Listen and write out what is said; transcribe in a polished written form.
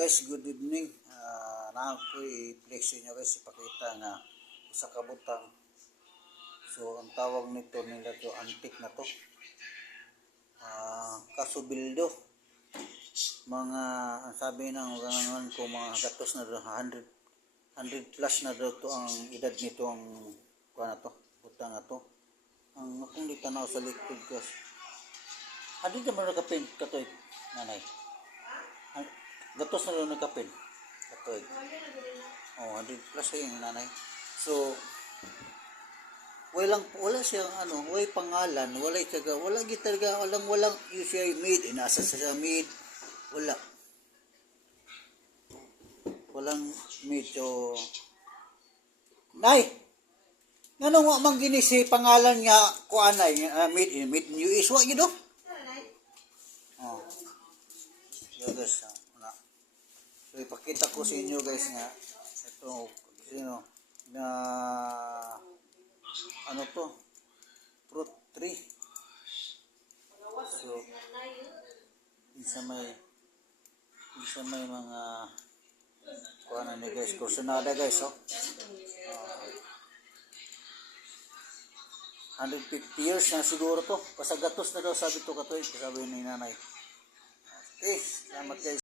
guys, good evening. Na ako'y flex nyo guys, ipakita nga sa kabutang. So, ang tawag nito nila to, antik na to. Kasubildo. Mga, ang sabi ng gangan ko, mga gatos na 100 plus na daw to ang edad nito, ang kuha na to, butang na to. Ang akong di tanaw sa likod guys. Hindi naman nakapin, katoy, nanay. Gatos na daw nagkapin. Katoy. 100 plus yung nanay. So, wala siyang wala pangalan, wala gitarga, walang siya mid, inasa sa mid, walang mid. So, nay, ngano nga mang ginisi pangalan nga kuanay mid new is wa gido? Oh. So guys, so ipakita ko sa inyo guys nga ito sino na to fruit tree. So isa may mga kuana ni guys, kursunada guys, 150 years na siguro to. Pasagatos na daw sabi to katoy, sabi ni nanay. Okay, salamat guys.